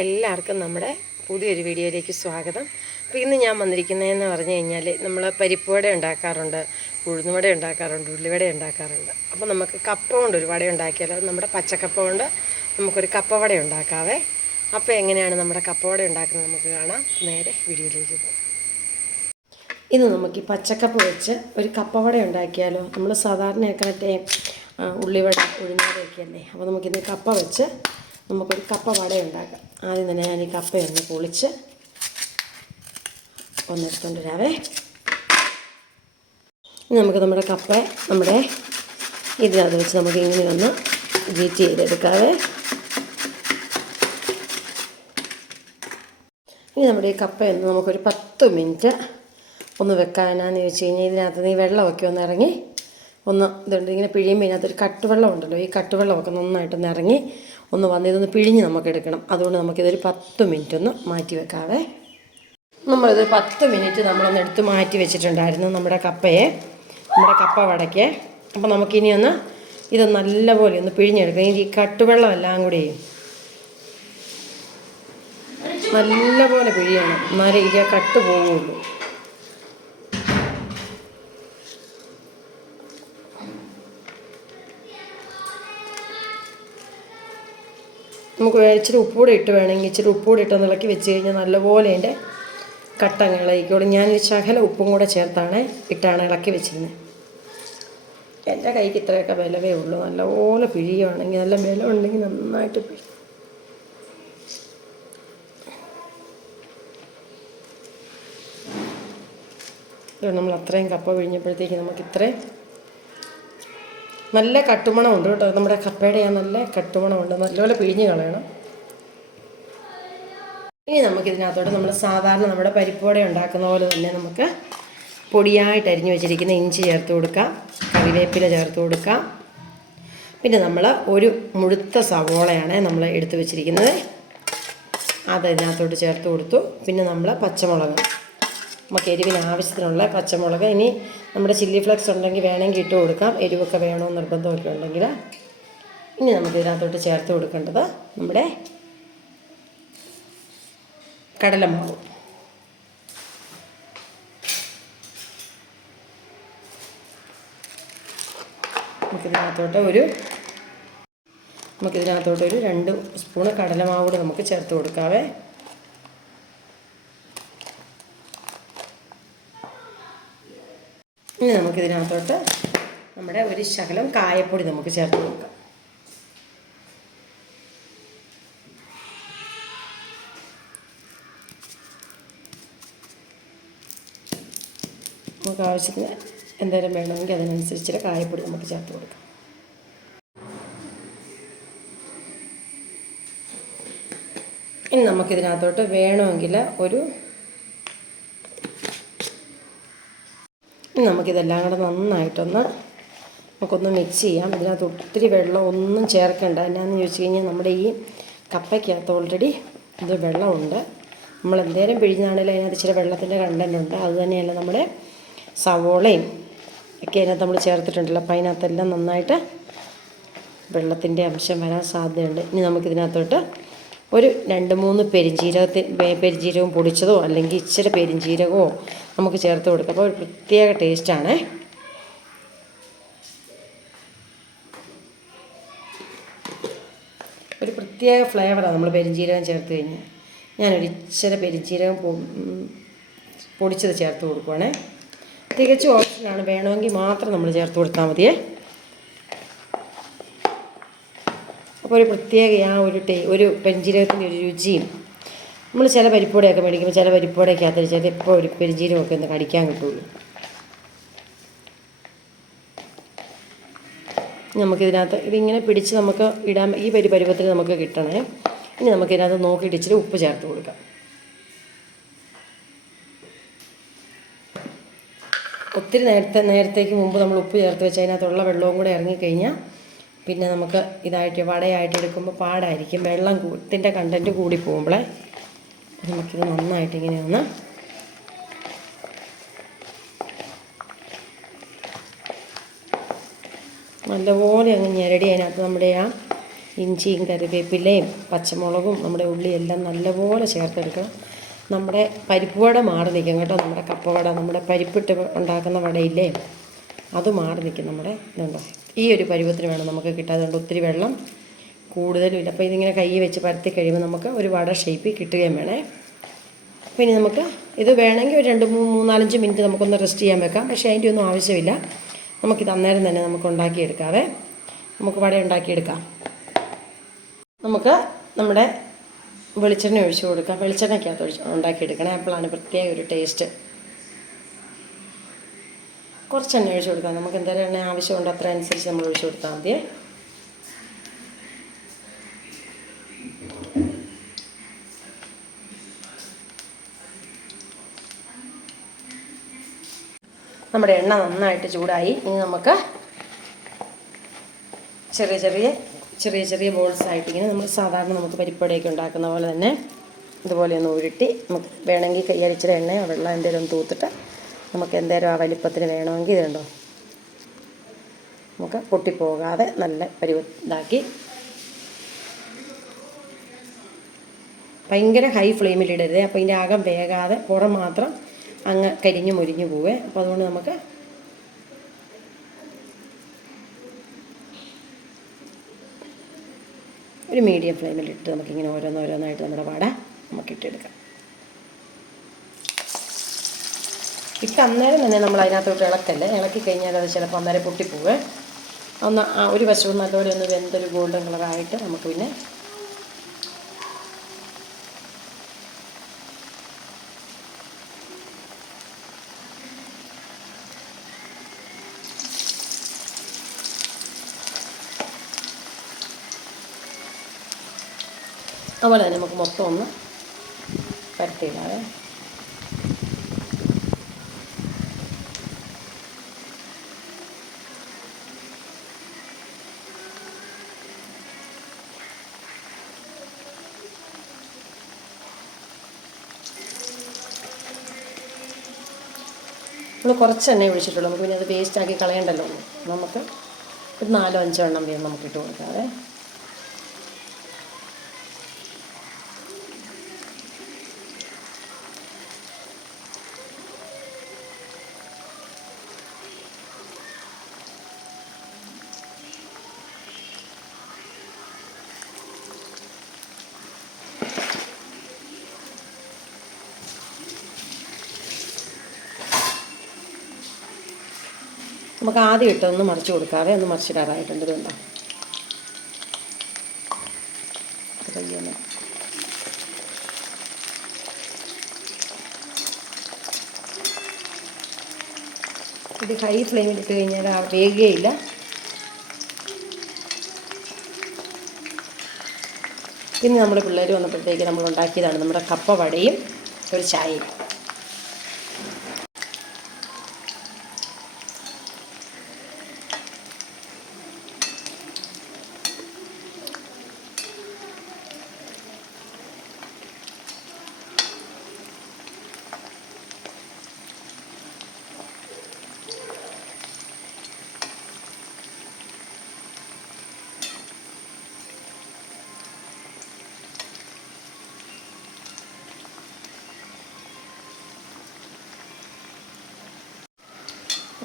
എല്ലാവർക്കും നമ്മുടെ പുതിയൊരു വീഡിയോയിലേക്ക് സ്വാഗതം. അപ്പോൾ ഇന്ന് ഞാൻ വന്നിരിക്കുന്നതെന്ന് പറഞ്ഞു കഴിഞ്ഞാൽ നമ്മൾ പരിപ്പ് വട ഉണ്ടാക്കാറുണ്ട്, ഉഴുന്നുവട ഉണ്ടാക്കാറുണ്ട്, ഉള്ളിവട ഉണ്ടാക്കാറുണ്ട്. അപ്പോൾ നമുക്ക് കപ്പ കൊണ്ട് ഒരു വട ഉണ്ടാക്കിയാലോ? നമ്മുടെ പച്ചക്കപ്പ കൊണ്ട് നമുക്കൊരു കപ്പ വട ഉണ്ടാക്കാവേ. അപ്പോൾ എങ്ങനെയാണ് നമ്മുടെ കപ്പ വട ഉണ്ടാക്കുന്നത് നമുക്ക് കാണാം. നേരെ വീഡിയോയിലേക്ക് പോകും. ഇന്ന് നമുക്ക് ഈ പച്ചക്കപ്പ വെച്ച് ഒരു കപ്പ വട ഉണ്ടാക്കിയാലോ? നമ്മൾ സാധാരണയൊക്കെ മറ്റേ ഉള്ളിവട ഉഴുന്നുവടയൊക്കെ അല്ലേ. അപ്പോൾ നമുക്കിന്ന് കപ്പ വെച്ച് നമുക്കൊരു കപ്പ വട ഉണ്ടാക്കാം. ആദ്യം തന്നെ ഞാൻ ഈ കപ്പയൊന്ന് പൊളിച്ച് ഒന്നെടുത്തോണ്ട് വരാവേ. ഇനി നമുക്ക് നമ്മുടെ കപ്പ നമ്മുടെ ഇതിനകത്ത് വെച്ച് നമുക്ക് ഇങ്ങനെ ഒന്ന് ബീറ്റ് ചെയ്തെടുക്കാവേ. ഇനി നമ്മുടെ ഈ കപ്പയൊന്ന് നമുക്കൊരു 10 മിനിറ്റ് ഒന്ന് വെക്കാനാന്ന് വെച്ച് കഴിഞ്ഞാൽ ഇതിനകത്ത് ഈ വെള്ളമൊക്കെ ഒന്ന് ഇറങ്ങി ഒന്ന് ഇതുണ്ട്. ഇങ്ങനെ പിഴിയുമ്പോൾ ഇതിനകത്തൊരു കട്ടുവെള്ളം ഉണ്ടല്ലോ, ഈ കട്ടുവെള്ളമൊക്കെ നന്നായിട്ടൊന്ന് ഇറങ്ങി ഒന്ന് വന്ന് ഇതൊന്ന് പിഴിഞ്ഞ് നമുക്ക് എടുക്കണം. അതുകൊണ്ട് നമുക്കിതൊരു 10 മിനിറ്റ് ഒന്ന് മാറ്റി വെക്കാവേ. നമ്മളിതൊരു 10 മിനിറ്റ് നമ്മളൊന്ന് എടുത്ത് മാറ്റി വെച്ചിട്ടുണ്ടായിരുന്നു നമ്മുടെ കപ്പയെ, നമ്മുടെ കപ്പ വടയ്ക്ക്. അപ്പോൾ നമുക്കിനി ഒന്ന് ഇത് നല്ലപോലെ ഒന്ന് പിഴിഞ്ഞെടുക്കണം. ഈ കട്ടുവെള്ളം എല്ലാം കൂടി നല്ലപോലെ പിഴിയണം, എന്നാലേ ഇത് കട്ട് പോവുള്ളൂ. നമുക്ക് ഇച്ചിരി ഉപ്പൂടെ ഇട്ട് വേണമെങ്കിൽ ഇച്ചിരി ഉപ്പൂടെ ഇട്ടൊന്ന് ഇളക്കി വെച്ച് കഴിഞ്ഞാൽ നല്ലപോലെ അതിൻ്റെ കട്ടങ്ങ് ഇളകിക്കോളും. ഞാനൊരു ശകലം ഉപ്പും കൂടെ ഇട്ടാണ് ഇളക്കി വെച്ചിരുന്നത്. എൻ്റെ കൈക്ക് ഇത്രയൊക്കെ ബലവേ ഉള്ളൂ. നല്ലപോലെ പിഴിയുവാണെങ്കിൽ, നല്ല ബലം ഉണ്ടെങ്കിൽ നന്നായിട്ട് നമ്മൾ അത്രയും കപ്പ പിഴിഞ്ഞപ്പോഴത്തേക്ക് നമുക്ക് ഇത്രയും നല്ല കട്ടുമണമുണ്ട് കേട്ടോ. നമ്മുടെ കപ്പയുടെ നല്ല കട്ടുമണമുണ്ട്. നല്ലപോലെ പിഴിഞ്ഞ് കളയണം. ഇനി നമുക്കിതിനകത്തോട്ട് നമ്മൾ സാധാരണ നമ്മുടെ പരിപ്പ് വട ഉണ്ടാക്കുന്ന പോലെ തന്നെ നമുക്ക് പൊടിയായിട്ട് അരിഞ്ഞു വെച്ചിരിക്കുന്ന ഇഞ്ചി ചേർത്ത് കൊടുക്കാം, കറിവേപ്പില ചേർത്ത് കൊടുക്കാം. പിന്നെ നമ്മൾ ഒരു മുഴുത്ത സവോളയാണ് നമ്മൾ എടുത്ത് വെച്ചിരിക്കുന്നത്, അത് ഇതിനകത്തോട്ട് ചേർത്ത് കൊടുത്തു. പിന്നെ നമ്മൾ പച്ചമുളക്, നമുക്ക് എരിവിന് ആവശ്യത്തിനുള്ള പച്ചമുളക്. ഇനി നമ്മുടെ ചില്ലി ഫ്ലേക്സ് ഉണ്ടെങ്കിൽ വേണമെങ്കിൽ ഇട്ട് കൊടുക്കാം, എരിവൊക്കെ വേണമെന്ന് നിർബന്ധമൊക്കെ ഉണ്ടെങ്കിൽ. ഇനി നമുക്ക് ഇതിനകത്തോട്ട് ചേർത്ത് കൊടുക്കേണ്ടത് നമ്മുടെ കടലമാവ്. നമുക്കിതിനകത്തോട്ട് ഒരു 2 സ്പൂണ് കടലമാവ് കൂടി നമുക്ക് ചേർത്ത് കൊടുക്കാവേ. ഇനി നമുക്കിതിനകത്തോട്ട് നമ്മുടെ ഒരു ശകലം കായപ്പൊടി നമുക്ക് ചേർത്ത് കൊടുക്കാം. നമുക്ക് ആവശ്യത്തിന് എന്തെങ്കിലും വേണമെങ്കിൽ അതിനനുസരിച്ച് കായപ്പൊടി നമുക്ക് ചേർത്ത് കൊടുക്കാം. ഇനി നമുക്കിതിനകത്തോട്ട് വേണമെങ്കിൽ നമുക്കിതെല്ലാം കൂടെ നന്നായിട്ടൊന്ന് നമുക്കൊന്ന് മിക്സ് ചെയ്യാം. ഇതിനകത്ത് ഒത്തിരി വെള്ളം ഒന്നും ചേർക്കേണ്ട. എന്നാന്ന് ചോദിച്ചു കഴിഞ്ഞാൽ നമ്മുടെ ഈ കപ്പയ്ക്കകത്ത് ഓൾറെഡി ഇത് വെള്ളമുണ്ട്. നമ്മൾ എന്തേലും പിഴിഞ്ഞാണെങ്കിലും അതിനകത്ത് ഇച്ചിരി വെള്ളത്തിൻ്റെ കണ്ടൻ്റ് ഉണ്ട്. അതുതന്നെയല്ല നമ്മുടെ സവോളയും ഒക്കെ അതിനകത്ത് നമ്മൾ ചേർത്തിട്ടുണ്ടല്ലോ, അപ്പോൾ അതിനകത്തെല്ലാം നന്നായിട്ട് വെള്ളത്തിൻ്റെ അംശം വരാൻ സാധ്യതയുണ്ട്. ഇനി നമുക്കിതിനകത്തോട്ട് ഒരു 2-3 പെരിഞ്ജീരകവും പൊടിച്ചതോ അല്ലെങ്കിൽ ഇച്ചിരി പെരിഞ്ജീരകമോ നമുക്ക് ചേർത്ത് കൊടുക്കാം. അപ്പോൾ ഒരു പ്രത്യേക ടേസ്റ്റാണ്. ഒരു പ്രത്യേക ഫ്ലേവറാണ് നമ്മൾ പെരിഞ്ജീരകം ചേർത്ത് കഴിഞ്ഞാൽ. ഞാനൊരു ഇച്ചിരി പെരിഞ്ജീരകം പൊടിച്ചത് ചേർത്ത് കൊടുക്കുവാണേ. തികച്ചും ഓപ്ഷനാണ്, വേണമെങ്കിൽ മാത്രം നമ്മൾ ചേർത്ത് കൊടുത്താൽ മതിയേ. അപ്പോൾ ഒരു പ്രത്യേക ഒരു പെരിഞ്ജീരകത്തിൻ്റെ ഒരു രുചിയും. നമ്മൾ ചില പരിപ്പുവടയൊക്കെ മേടിക്കുമ്പോൾ ചില പരിപ്പുവടയ്ക്കകത്ത് ചിലപ്പോൾ ഒരു പെരിഞ്ജീരകമൊക്കെ ഒന്ന് കടിക്കാൻ കിട്ടുള്ളൂ. നമുക്കിതിനകത്ത് ഇതിങ്ങനെ പിടിച്ച് നമുക്ക് ഇടാൻ ഈ പരുവത്തിൽ നമുക്ക് കിട്ടണേ. ഇനി നമുക്കിതിനകത്ത് നോക്കിയിട്ട് ഇച്ചിരി ഉപ്പ് ചേർത്ത് കൊടുക്കാം. ഒത്തിരി നേരത്തേക്ക് മുമ്പ് നമ്മൾ ഉപ്പ് ചേർത്ത് വെച്ച് അതിനകത്തുള്ള വെള്ളവും കൂടെ ഇറങ്ങിക്കഴിഞ്ഞാൽ പിന്നെ നമുക്ക് വടയായിട്ട് എടുക്കുമ്പോൾ പാടായിരിക്കും. വെള്ളത്തിൻ്റെ കണ്ടൻറ്റ് കൂടി പോകുമ്പോഴേ നമുക്കിത് നന്നായിട്ട് ഇങ്ങനെ ഒന്ന് നല്ലപോലെ അങ്ങ് ഞെരടി അതിനകത്ത് നമ്മുടെ ഇഞ്ചിയും കറിവേപ്പിലയും പച്ചമുളകും നമ്മുടെ ഉള്ളിയെല്ലാം നല്ലപോലെ ചേർത്തെടുക്കണം. നമ്മുടെ പരിപ്പ് വട മാറി നിൽക്കും കേട്ടോ. നമ്മുടെ കപ്പ വട, നമ്മുടെ പരിപ്പിട്ട് ഉണ്ടാക്കുന്ന വടയില്ലേ, അത് മാറി നിൽക്കും. നമ്മുടെ ഇതുണ്ടോ, ഈ ഒരു പരുവത്തിന് വേണം നമുക്ക് കിട്ടാതുകൊണ്ട് ഒത്തിരി വെള്ളം കൂടുതലും ഇല്ല. അപ്പോൾ ഇതിങ്ങനെ കൈ വെച്ച് പരത്തി കഴിയുമ്പോൾ നമുക്ക് ഒരു വട ഷേപ്പിൽ കിട്ടുകയും വേണേ. അപ്പോൾ ഇനി നമുക്ക് ഇത് വേണമെങ്കിൽ ഒരു 2-3-4-5 മിനിറ്റ് നമുക്കൊന്ന് റെസ്റ്റ് ചെയ്യാൻ വെക്കാം. പക്ഷേ അതിൻ്റെ ഒന്നും ആവശ്യമില്ല. നമുക്കിത് അന്നേരം തന്നെ നമുക്ക് ഉണ്ടാക്കിയെടുക്കാവേ. നമുക്ക് വട ഉണ്ടാക്കിയെടുക്കാം. നമുക്ക് നമ്മുടെ വെളിച്ചെണ്ണ ഒഴിച്ച് കൊടുക്കാം. വെളിച്ചെണ്ണയ്ക്കകത്ത് ഉണ്ടാക്കിയെടുക്കണേ, അപ്പോഴാണ് പ്രത്യേക ഒരു ടേസ്റ്റ്. കുറച്ച് എണ്ണ ഒഴിച്ച് കൊടുക്കാം. നമുക്ക് എന്തായാലും എണ്ണ ആവശ്യമുണ്ട്, അത്ര അനുസരിച്ച് നമ്മൾ ഒഴിച്ച് കൊടുത്താൽ മതിയേ. നമ്മുടെ എണ്ണ നന്നായിട്ട് ചൂടായി. ഇനി നമുക്ക് ചെറിയ ചെറിയ ബോൾസായിട്ട് ഇങ്ങനെ നമ്മൾ സാധാരണ നമുക്ക് പരിപ്പടയൊക്കെ ഉണ്ടാക്കുന്ന പോലെ തന്നെ ഇതുപോലെ ഒന്ന് ഉരുട്ടി, നമുക്ക് വേണമെങ്കിൽ കൈയടിച്ചിട്ട് എണ്ണയോ വെള്ളം എന്തെങ്കിലും ഒന്ന് തൂത്തിട്ട് നമുക്ക് എന്തേലും ആ വലിപ്പത്തിന് വേണമെങ്കിൽ ഇതുണ്ടോ നമുക്ക് പൊട്ടിപ്പോകാതെ നല്ല ഇതാക്കി ഭയങ്കര ഹൈ ഫ്ലെയിമിലിടരുത്. അപ്പോൾ ഇതിൻ്റെ അകം വേകാതെ പുറം മാത്രം അങ്ങ് കരിഞ്ഞു മുരിഞ്ഞു പോവേ. അപ്പോൾ അതുകൊണ്ട് നമുക്ക് ഒരു മീഡിയം ഫ്ലെയിമിലിട്ട് നമുക്കിങ്ങനെ ഓരോന്നോരോന്നായിട്ട് നമ്മുടെ വട നമുക്കിട്ടെടുക്കാം. ഇട്ട് അന്നേരം തന്നെ നമ്മൾ അതിനകത്തോട്ട് ഇളക്കല്ലേ. ഇളക്കി കഴിഞ്ഞാൽ അത് ചിലപ്പോൾ അന്നേരം പൊട്ടിപ്പോവേ. ഒന്ന് ഒരു വശവും നല്ലപോലെ ഒന്ന് വെന്തൊരു ഗോൾഡൻ കളറായിട്ട് നമുക്ക് പിന്നെ അതുപോലെ തന്നെ നമുക്ക് മൊത്തം ഒന്ന് പരത്തിയിടാവേ. നമ്മൾ കുറച്ച് എണ്ണ ഒഴിച്ചിട്ടുള്ളൂ. നമുക്ക് പിന്നെ അത് വേസ്റ്റാക്കി കളയണ്ടല്ലോ. നമുക്ക് ഒരു 4-5 എണ്ണം വീതം നമുക്ക് ഇട്ട് കൊടുക്കാവേ. നമുക്ക് ആദ്യം ഇട്ടൊന്ന് മറിച്ച് കൊടുക്കാവേ. ഒന്ന് മറിച്ചിടാറായിട്ടുണ്ട്. ഇതുണ്ടോ കയ്യൊന്ന് ഇത് ഹൈ ഫ്ലെയിമിലിട്ട് കഴിഞ്ഞാൽ വേഗയില്ല. പിന്നെ നമ്മുടെ പിള്ളേർ വന്നപ്പോഴത്തേക്ക് നമ്മൾ ഉണ്ടാക്കിയതാണ് നമ്മുടെ കപ്പ വടയും ഒരു ചായയും.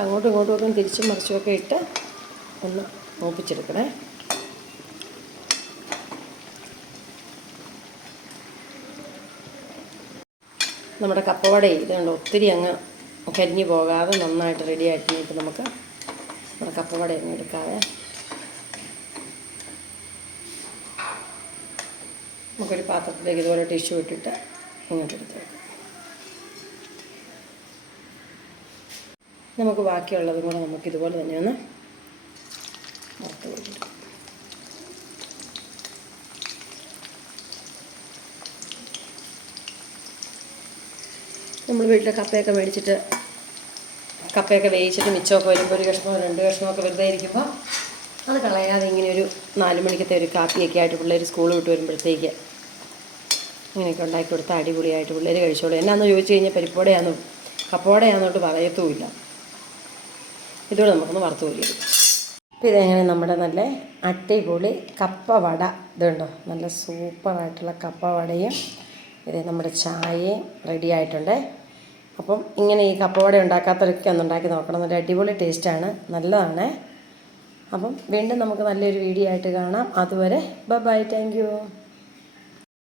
അങ്ങോട്ടും ഇങ്ങോട്ടും തിരിച്ചും മറിച്ചുമൊക്കെ ഇട്ട് ഒന്ന് മൂപ്പിച്ചെടുക്കണേ. നമ്മുടെ കപ്പവട ഇതുണ്ട് ഒത്തിരി അങ്ങ് കരിഞ്ഞു പോകാതെ നന്നായിട്ട് റെഡി ആയിട്ട് നമുക്ക് നമ്മുടെ കപ്പവട ഒന്ന് എടുക്കാതെ നമുക്കൊരു പാത്രത്തിലേക്ക് ഇതുപോലെ ടിഷ്യൂ ഇട്ടിട്ട് ഇങ്ങോട്ട് എടുത്ത് വെക്കാം. നമുക്ക് ബാക്കിയുള്ളതും കൂടെ നമുക്കിതുപോലെ തന്നെ ഒന്ന് വറുത്ത് കൊടുക്കാം. നമ്മൾ വീട്ടിൽ കപ്പയൊക്കെ മേടിച്ചിട്ട് കപ്പയൊക്കെ വേവിച്ചിട്ട് മിച്ചമൊക്കെ വരുമ്പോൾ ഒരു കഷ്ണമോ 2 കഷ്ണമൊക്കെ വെറുതെ ഇരിക്കുമ്പോൾ അത് കളയാതെ ഇങ്ങനെ ഒരു 4 മണിക്കത്തെ ഒരു കാപ്പിയൊക്കെ ആയിട്ട് പിള്ളേർ സ്കൂൾ വിട്ട് വരുമ്പോഴത്തേക്ക് ഇങ്ങനെയൊക്കെ ഉണ്ടാക്കി കൊടുത്താൽ അടിപൊളിയായിട്ട് പിള്ളേർ കഴിച്ചോളൂ. എന്നാന്ന് ചോദിച്ചു കഴിഞ്ഞാൽ പരിപ്പോടെയാണെന്നും കപ്പവടയാണെന്നോട്ട് പറയത്തുമില്ല. ഇതോടെ നമുക്കൊന്ന് വറുത്ത് കോരിയെടുക്കാം. അപ്പോൾ ഇതെങ്ങനെ നമ്മുടെ നല്ല അടിപൊളി കപ്പ വട ഇതുണ്ടോ, നല്ല സൂപ്പറായിട്ടുള്ള കപ്പ വടയും ഇത് നമ്മുടെ ചായയും റെഡി ആയിട്ടുണ്ട്. അപ്പം ഇങ്ങനെ ഈ കപ്പ വട ഉണ്ടാക്കാത്തവരൊക്കെ ഒന്ന് ഉണ്ടാക്കി നോക്കണം. നല്ല അടിപൊളി ടേസ്റ്റാണ്, നല്ലതാണ്. അപ്പം വീണ്ടും നമുക്ക് നല്ലൊരു വീഡിയോ ആയിട്ട് കാണാം. അതുവരെ ബൈ, താങ്ക് യു.